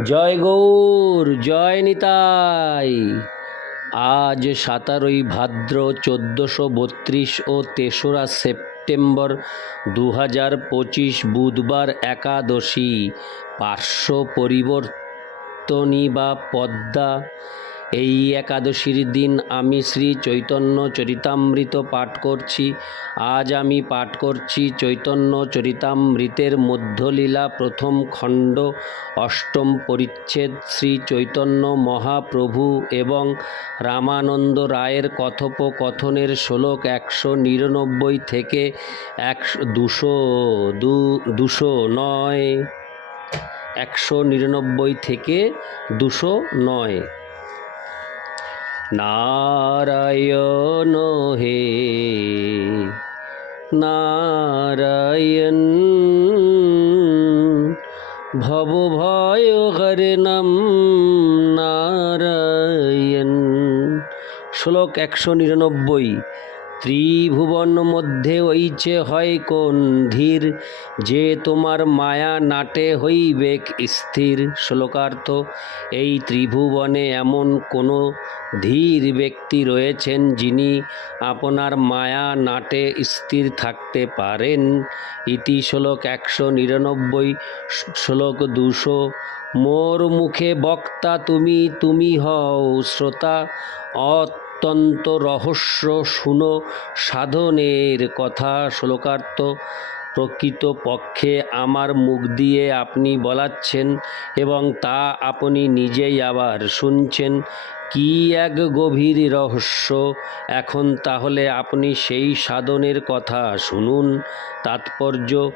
জয় গৌর, জয় নিতাই। আজ সাতারোই ভাদ্র চোদ্দোশো বত্রিশ ও তেসরা সেপ্টেম্বর দু হাজার পঁচিশ বুধবার একাদশী। পার্শ্ব পরিবর্তনী বা পদ্মা এই একাদশীর দিন আমি শ্রী চৈতন্য চরিতামৃত পাঠ করছি। আজ আমি পাঠ করছি চৈতন্য চরিতামৃতের মধ্যলীলা প্রথম খণ্ড, অষ্টম পরিচ্ছেদ, শ্রী চৈতন্য মহাপ্রভু এবং রামানন্দ রায়ের কথোপকথনের শ্লোক একশো নিরানব্বই থেকে একশো দুশো দু, দুশো নয়। একশো নিরানব্বই থেকে দুশো নয়। নারায়ণ হে নারায়ণ ভব ভয় হরে নাম নারায়ণ। শ্লোক একশো নিরানব্বই ত্রিভুবন মধ্যে ওইছে হয় কোন ধীর? যে তোমার মায়া নাটে হইবেক স্থির। শ্লোকার্থ, এই ত্রিভুবনে এমন কোনো ধীর ব্যক্তি রয়েছেন যিনি আপনার মায়া নাটে স্থির থাকতে পারেন? ইতি শ্লোক একশো নিরানব্বই, শ্লোক দুশো। মোর মুখে বক্তা তুমি তুমি হও শ্রোতা। অত্যন্ত রহস্য শুনো, সাধনের কথা শ্লোকার্থ। প্রকৃত পক্ষে আমার মুখ দিয়ে আপনি বলাচ্ছেন এবং তা আপনি নিজেই আবার শুনছেন। কি এক গভীর রহস্য। এখন তাহলে আপনি সেই সাধনের কথা শুনুন। তাৎপর্য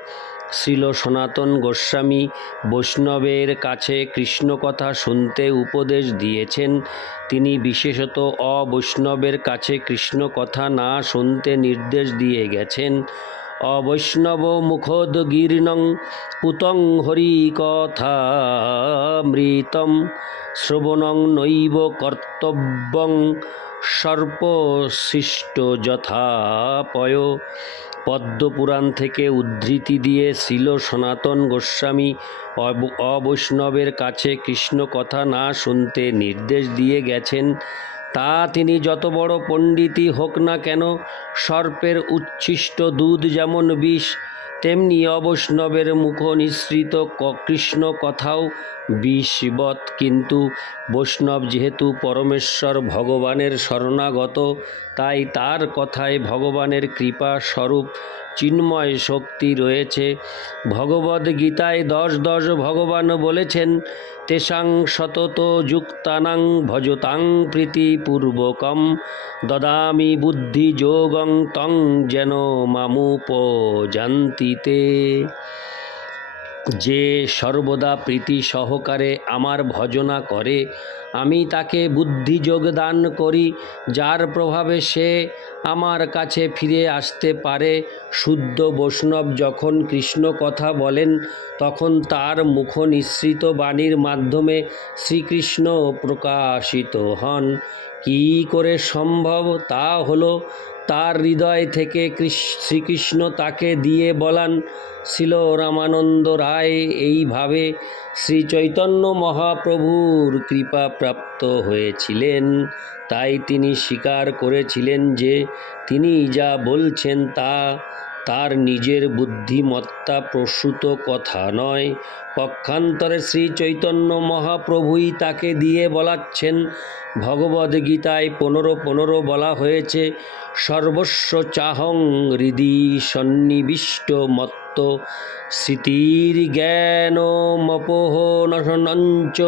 শ্রীল সনাতন গোস্বামী। বৈষ্ণবের কাছে কৃষ্ণ কথা শুনতে উপদেশ দিয়েছেন। তিনি বিশেষত অবৈষ্ণবের কাছে কৃষ্ণ কথা না শুনতে নির্দেশ দিয়ে গেছেন। অবৈষ্ণব মুখোদ্গীর্ণং পুতং হরি কথা মৃতম শ্রবণং নৈব কর্তব্যং সর্পশিষ্ট যথাপয়। পদ্মপুরাণ থেকে উদ্ধৃতি দিয়ে শ্রীল সনাতন গোস্বামী। অব- অবৈষ্ণবের কাছে কৃষ্ণ কথা না শুনতে নির্দেশ দিয়ে গেছেন। তা তিনি যত বড় পণ্ডিতই হোক না কেন, সর্পের উচ্ছিষ্ট দুধ যেমন বিষ, তেমনি অবৈষ্ণবের মুখ নিঃসৃত কৃষ্ণ কথাও বিষবৎ কিন্তু বৈষ্ণব যেহেতু পরমেশ্বর ভগবানের শরণাগত, তাই তার কথায় ভগবানের কৃপা স্বরূপ চিন্ময় শক্তি রয়েছে। ভগবদ্ গীতায় দশ দশ ভগবান বলেছেন, তেষাং সতত যুক্তানাং ভজতাং প্রীতিপূর্বকম, দদামি বুদ্ধি যোগং তং যেন মামুপ মামুপজান্তিতে। যে সর্বদা প্রীতি সহকারে আমার ভজনা করে, আমি তাকে বুদ্ধি যোগদান করি, যার প্রভাবে সে আমার কাছে ফিরে আসতে পারে। শুদ্ধ বৈষ্ণব যখন কৃষ্ণ কথা বলেন, তখন তার মুখ নিঃসৃত বাণীর মাধ্যমে শ্রীকৃষ্ণ প্রকাশিত হন। কী করে সম্ভব তা হলো তার হৃদয় থেকে কৃষ- শ্রীকৃষ্ণ তাকে দিয়ে বলান ছিল রামানন্দ রায়, এইভাবে শ্রী চৈতন্য মহাপ্রভুর কৃপা প্রাপ্ত হয়েছিলেন। তাই তিনি স্বীকার করেছিলেন যে তিনি যা বলছেন তা তার নিজের বুদ্ধিমত্তা প্রসূত কথা নয়। পক্ষান্তরে শ্রী চৈতন্য মহাপ্রভুই তাকে দিয়ে বলাচ্ছেন ভগবদ্গীতায় পনেরো পনেরো বলা হয়েছে, সর্বস্ব চাহং হৃদি সন্নিবিষ্ট মত্ত, স্মৃতির জ্ঞানমপোহনঞ্চ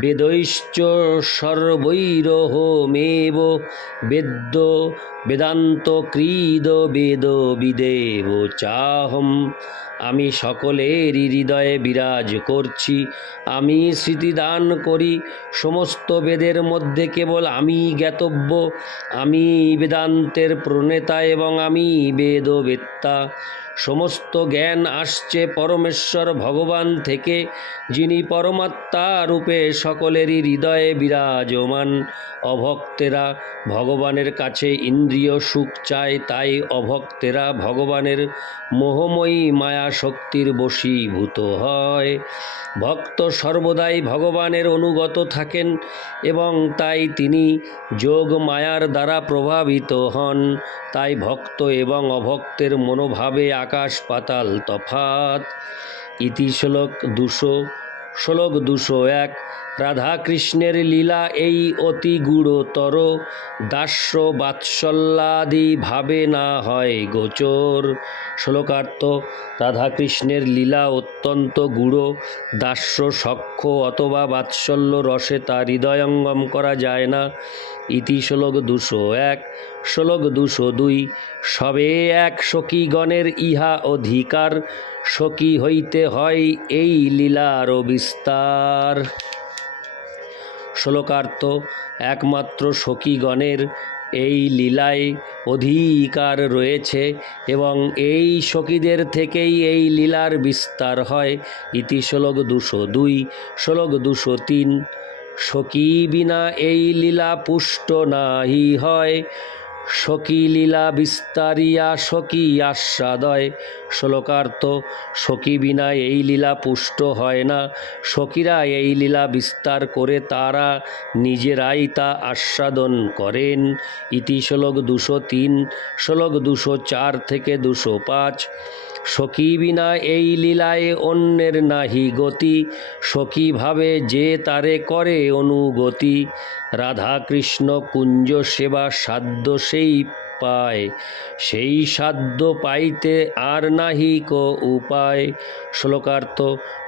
বেদৈশ্চ সর্বৈরহমেব বেদ্য বেদান্ত ক্রীদ বেদ বিদেব চাহম। আমি সকলেরই হৃদয়ে বিরাজ করছি, আমি স্মৃতিদান করি, সমস্ত বেদের মধ্যে কেবল আমি জ্ঞাতব্য, আমি বেদান্তের প্রণেতা এবং আমি বেদবেত্তা। সমস্ত জ্ঞান আসছে পরমেশ্বর ভগবান থেকে, যিনি পরমাত্মা রূপে সকলেরই হৃদয়ে বিরাজমান। অভক্তেরা ভগবানের কাছে ইন্দ্রিয় সুখ চায়, তাই অভক্তেরা ভগবানের মোহময়ী মায়া শক্তির বশীভূত হয়। ভক্ত সর্বদাই ভগবানের অনুগত থাকেন এবং তাই তিনি যোগ মায়ার দ্বারা প্রভাবিত হন। তাই ভক্ত এবং অভক্তের মনোভাবে আকাশ পাতাল তফাত ইতি শ্লোক দুশো শ্লোক দুশো এক রাধাকৃষ্ণের লীলা এই অতি গূঢ়তর দাস্য ভাবে না হয় গোচর। শ্লোকার্থ, রাধাকৃষ্ণের লীলা অত্যন্ত গূঢ় দাস্য সখ্য অথবা বাৎসল্য রসে তা হৃদয়ঙ্গম করা যায় না। ইতি শ্লোক দুশো এক, শ্লোক দুশো দুই, সবে এক সখীগণের ইহা অধিকার। সখী হইতে হয় এই লীলার বিস্তার। শ্লোকার্থ, একমাত্র সখীগণের এই লীলায় অধিকার রয়েছে এবং এই সখীদের থেকেই এই লীলার বিস্তার হয়। ইতি শ্লোক দুশো দুই, শ্লোক দুশো তিন, সখী বিনা এই লীলা পুষ্ট নাহি হয়। সখী লীলা বিস্তারিয়া, সখী আস্বাদয়। শ্লোকার্থ, সখী বিনা এই লীলা পুষ্ট হয় না। সখীরা এই লীলা বিস্তার করে তারা নিজেরাই তা আস্বাদন করেন। ইতি শ্লোক দুশো তিন, শ্লোক দুশো চার থেকে দুশো পাঁচ। সখী বিনা এই লীলায় অন্যের নাহি গতি সখীভাবে যে তারে করে অনুগতি। রাধা কৃষ্ণ কুঞ্জ সেবা সাধ্য সেই পায়, সেই সাধ্য পাইতে আর নাহি কো উপায়। শ্লোকার্থ,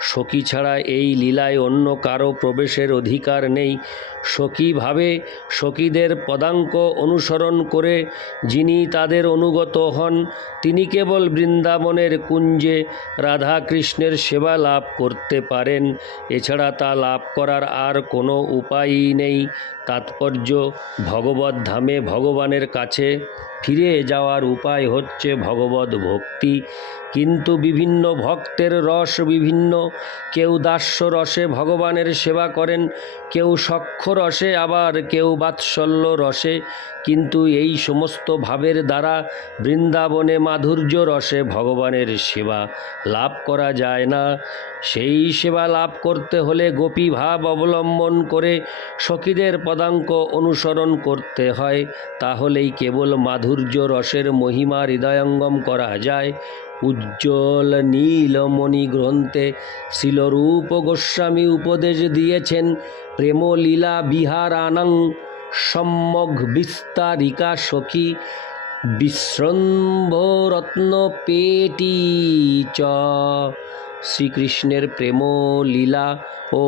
সখী ছাড়া এই লীলায় অন্য কারও প্রবেশের অধিকার নেই। সখীভাবে সখীদের পদাঙ্ক অনুসরণ করে যিনি তাদের অনুগত হন, তিনি কেবল বৃন্দাবনের কুঞ্জে রাধা কৃষ্ণের সেবা লাভ করতে পারেন। এছাড়া তা লাভ করার আর কোনো উপায়ই নেই। তাৎপর্য ভগবত ধামে ভগবানের কাছে ফিরে যাওয়ার উপায় হচ্ছে ভগবত ভক্তি। কিন্তু বিভিন্ন ভক্তের রস বিভিন্ন। কেউ দাস্য রসে ভগবানের সেবা করেন, কেউ সখ্য রসে, আবার কেউ বাৎসল্য রসে। কিন্তু এই সমস্ত ভাবের দ্বারা বৃন্দাবনে মাধুর্য রসে ভগবানের সেবা লাভ করা যায় না। সেই সেবা লাভ করতে হলে গোপী ভাব অবলম্বন করে সখীদের পদাঙ্ক অনুসরণ করতে হয়। তাহলেই কেবল মাধুর্য রসের মহিমা হৃদয়ঙ্গম করা যায়। উজ্জ্বল নীলমণি গ্রন্থে শিলরূপ গোস্বামী উপদেশ দিয়েছেন, প্রেমলীলা বিহারানং সম্যক বিস্তারিকা সখী, বিশ্রম্ভরত্ন পেটি চ। শ্রীকৃষ্ণের প্রেমলীলা ও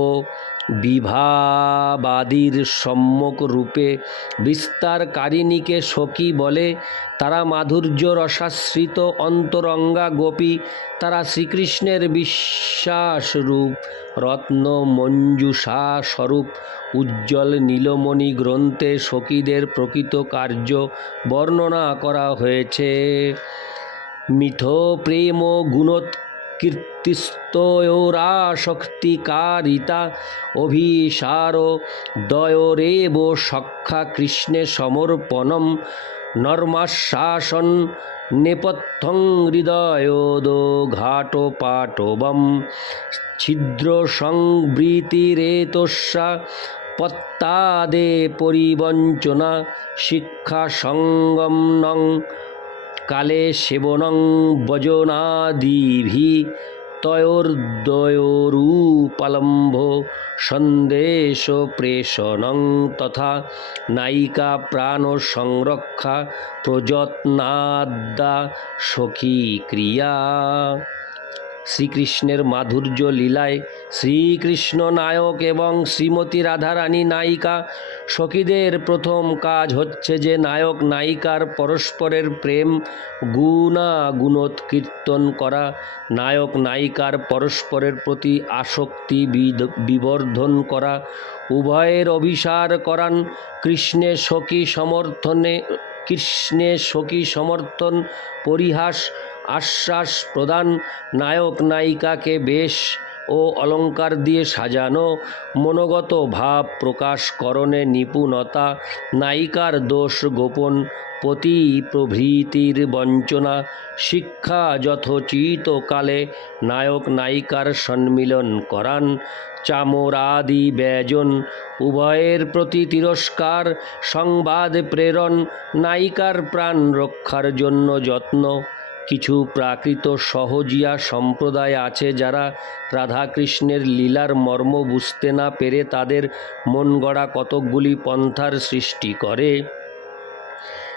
বিভাবাদীর সম্যক রূপে বিস্তারকারিণীকে সখী বলে, তারা মাধুর্য রসাশ্রিত অন্তরঙ্গা গোপী, তারা শ্রীকৃষ্ণের বিশ্বাস রূপ রত্ন মঞ্জুষা স্বরূপ, উজ্জ্বল নীলমণি গ্রন্থে সখীদের প্রকৃত কার্য বর্ণনা করা হয়েছে। মিথ প্রেম গুণোৎ কীর্তিস্তয়োরাশক্তিকারিতা অভিসার দয়োরেব সখ্যা কৃষ্ণে সমর্পণম নর্মাশ্বাসন নেপথ্যং ঘাটোপাটবম ছিদ্র সংবৃতিরেতস্যা পত্তাদে পরিবঞ্চনা শিক্ষা সঙ্গম কালে সেবনং বজনাদিভি তয়োর্দয়োরূপালম্ভ সন্দেশ প্রেষণং তথা নায়িকা প্রাণ সংরক্ষা প্রযত্নাদ্যা সখী ক্রিয়া শ্রীকৃষ্ণের মাধুর্য লীলায় শ্রীকৃষ্ণ নায়ক এবং শ্রীমতী রাধারানী নায়িকা সখীদের প্রথম কাজ হচ্ছে যে নায়ক নায়িকার পরস্পরের প্রেম গুণাগুণোৎ কীর্তন করা। নায়ক নায়িকার পরস্পরের প্রতি আসক্তি বিবর্ধন করা। উভয়ের অভিসার করান কৃষ্ণে সখী সমর্থনে কৃষ্ণে সখী সমর্থন, পরিহাস আশ্বাস প্রদান, নায়ক নায়িকাকে বেশ ও অলংকার দিয়ে সাজানো, মনোগত ভাব প্রকাশকরণে নিপুণতা, নায়িকার দোষ গোপন, পতি প্রভৃতির বঞ্চনা, শিক্ষা যথোচিত কালে নায়ক নায়িকার সম্মিলন করান চামরাদি ব্যজন, উভয়ের প্রতি তিরস্কার, সংবাদ প্রেরণ, নায়িকার প্রাণ রক্ষার জন্য যত্ন। কিছু প্রাকৃত সহজিয়া সম্প্রদায় আছে যারা রাধাকৃষ্ণের লীলার মর্ম বুঝতে না পেরে তাদের মন গড়া কতকগুলি পন্থার সৃষ্টি করে।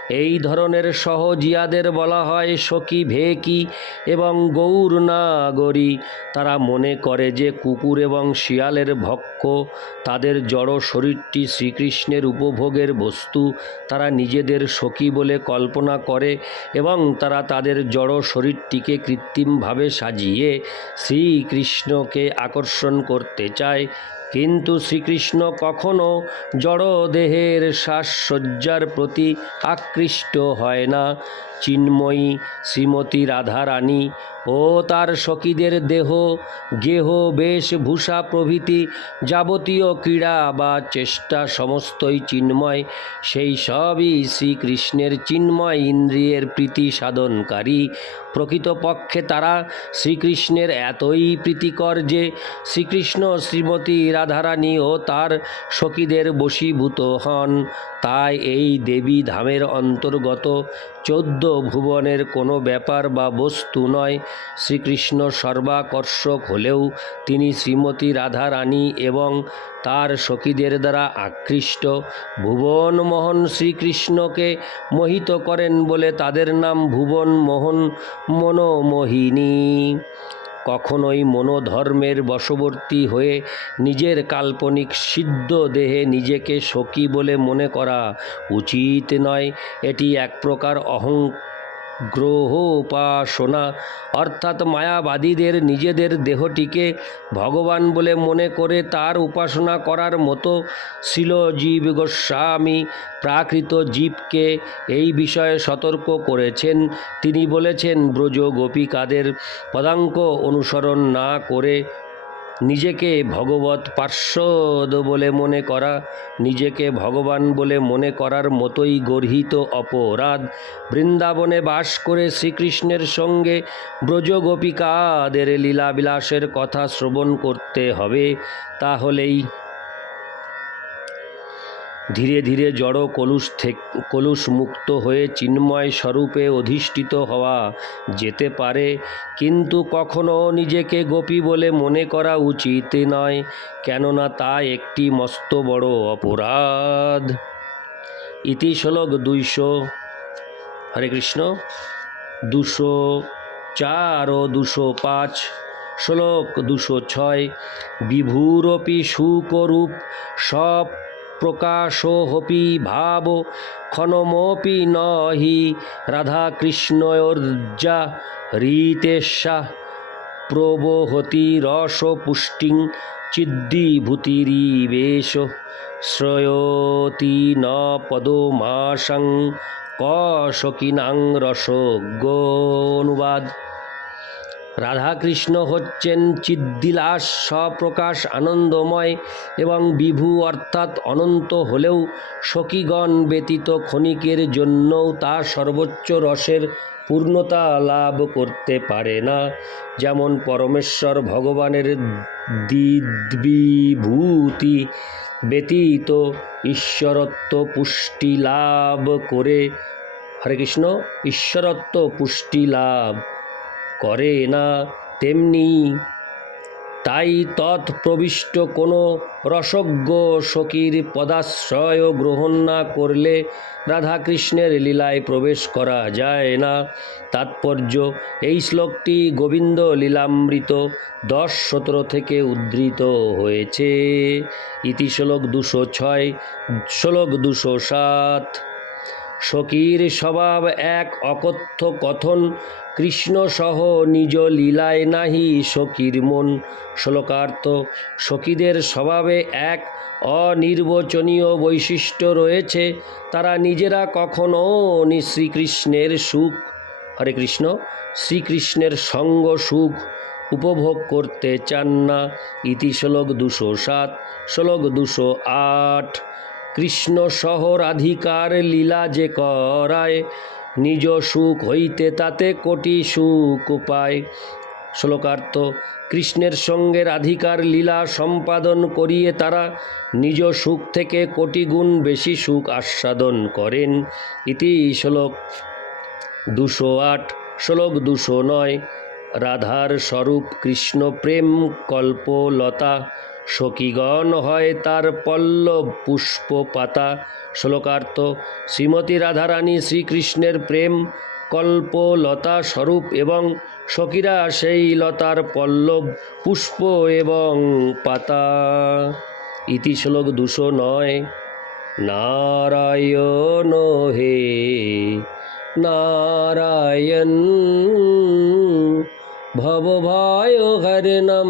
এই ধরনের সহজিয়াদের বলা হয় সখী ভেকি এবং গৌর নাগরী। তারা মনে করে যে কুকুর এবং শিয়ালের ভক্ষ, তাদের জড় শরীরটি শ্রীকৃষ্ণের উপভোগের বস্তু, তারা নিজেদের সখী বলে কল্পনা করে এবং তারা তাদের জড় শরীরটিকে কৃত্রিমভাবে সাজিয়ে শ্রীকৃষ্ণকে আকর্ষণ করতে চায়। কিন্তু শ্রীকৃষ্ণ কখনো জড়দেহের শ্বাসসজ্জার প্রতি আকৃষ্ট হয় না। চিন্ময়ী শ্রীমতী রাধারানী ও তার সখীদের দেহ, গেহ বেশভূষা প্রভৃতি যাবতীয় ক্রীড়া বা চেষ্টা সমস্তই চিন্ময়। সেই সবই শ্রীকৃষ্ণের চিন্ময় ইন্দ্রিয়ের প্রীতি সাধনকারী। প্রকৃতপক্ষে তারা শ্রীকৃষ্ণের এতই প্রীতিকর যে শ্রীকৃষ্ণ শ্রীমতী রাধারানী ও তার সখীদের বশীভূত হন। তাই এই দেবী ধামের অন্তর্গত চোদ্দ ভুবনের কোনো ব্যাপার বা বস্তু নয়। শ্রীকৃষ্ণ সর্বাকর্ষক হলেও তিনি শ্রীমতী রাধারানী এবং তার সখীদের দ্বারা আকৃষ্ট। ভুবন মোহন শ্রীকৃষ্ণকে মোহিত করেন বলে তাদের নাম ভুবন মোহন মনোমোহিনী। কখনোই মনোধর্মের বশবর্তী হয়ে নিজের কাল্পনিক সিদ্ধ দেহে নিজেকে সখী বলে মনে করা উচিত নয়। এটি এক প্রকার অহং গ্রহ উপাসনা অর্থাৎ মায়াবাদীদের নিজেদের দেহটিকে ভগবান বলে মনে করে তার উপাসনা করার মতো শিলজীব গোস্বামী। প্রাকৃত জীবকে এই বিষয়ে সতর্ক করেছেন। তিনি বলেছেন ব্রজ গোপিকাদের পদাঙ্ক অনুসরণ না করে নিজেকে ভগবত পার্শ্বদ বলে মনে করা, নিজেকে ভগবান বলে মনে করার মতোই গর্হিত অপরাধ। বৃন্দাবনে বাস করে শ্রীকৃষ্ণের সঙ্গে ব্রজগোপিকাদের লীলাবিলাসের কথা শ্রবণ করতে হবে, তাহলেই ধীরে ধীরে জড় কলুষ থেকে কলুষ মুক্ত হয়ে চিন্ময় স্বরূপে অধিষ্ঠিত হওয়া যেতে পারে, কিন্তু কখনো নিজেকে গোপী বলে মনে করা উচিত নয়, কেননা তা একটি মস্ত বড় অপরাধ। ইতি শ্লোক দুইশো, হরে কৃষ্ণ। দুশো চার ও দুশো পাঁচ, শ্লোক দুশো ছয়, বিভূরপি সুকরূপ সব প্রকাশোহপি ভাব, ক্ষণমপি নহি, রাধাকৃষ্ণয়োর্জা রীতেশা, প্রবহতি রসপুষ্টিং চিদ্দিভূতিরিবেশ শ্রয়তি ন পদমাশং কশকিনাং রসজ্ঞ অনুবাদ। রাধাকৃষ্ণ হচ্ছেন চিদ্দিলাস স্বপ্রকাশ আনন্দময় এবং বিভু অর্থাৎ অনন্ত হলেও সখীগণ ব্যতীত ক্ষণিকের জন্যও তা সর্বোচ্চ রসের পূর্ণতা লাভ করতে পারে না। যেমন পরমেশ্বর ভগবানের দিব্যিভূতি ব্যতীত ঈশ্বরত্ব পুষ্টি লাভ করে। হরে কৃষ্ণ, ঈশ্বরত্ব পুষ্টি লাভ করে না তেমনি। তাই তৎপ্রবিষ্ট কোনো রসজ্ঞ সখীর পদাশ্রয় গ্রহণ না করলে রাধাকৃষ্ণের লীলায় প্রবেশ করা যায় না। তাৎপর্য, এই শ্লোকটি গোবিন্দ লীলামৃত দশ সতেরো থেকে উদ্ধৃত হয়েছে। ইতি শ্লোক দুশো ছয়, শ্লোক দুশো সাত। সখীর স্বভাব এক, অকথ্য কথন। কৃষ্ণসহ নিজ লীলায় নাহি সখীর মন। শ্লোকার্থ সখীদের স্বভাবে এক, অনির্বচনীয় বৈশিষ্ট্য রয়েছে। তারা নিজেরা কখনো নি শ্রীকৃষ্ণের সুখ। হরে কৃষ্ণ, শ্রীকৃষ্ণের সঙ্গ সুখ উপভোগ করতে চান না। ইতি শ্লোক দুশো সাত, শ্লোক দুশো আট। কৃষ্ণ শহর আধিকার লীলা যে করায়, নিজ সুখ হইতে তাতে কোটি সুখ পায়। শ্লোকার্থ, কৃষ্ণের সঙ্গে রাধিকার লীলা সম্পাদন করিয়ে তারা নিজ সুখ থেকে কোটি গুণ বেশি সুখ আস্বাদন করেন ইতি শ্লোক দুশো আট, শ্লোক দুশো নয়। রাধার স্বরূপ কৃষ্ণ প্রেম কল্পলতা সখীগণ হয় তার পল্লব পুষ্প পাতা শ্লোকার্থ, শ্রীমতী রাধারানী শ্রীকৃষ্ণের প্রেম কল্পলতা স্বরূপ এবং সখীরা সেই লতার পল্লব, পুষ্প এবং পাতা। ইতি শ্লোক দুশো নয়। নারায়ণ হে, নারায়ণ ভবভায় হরিণম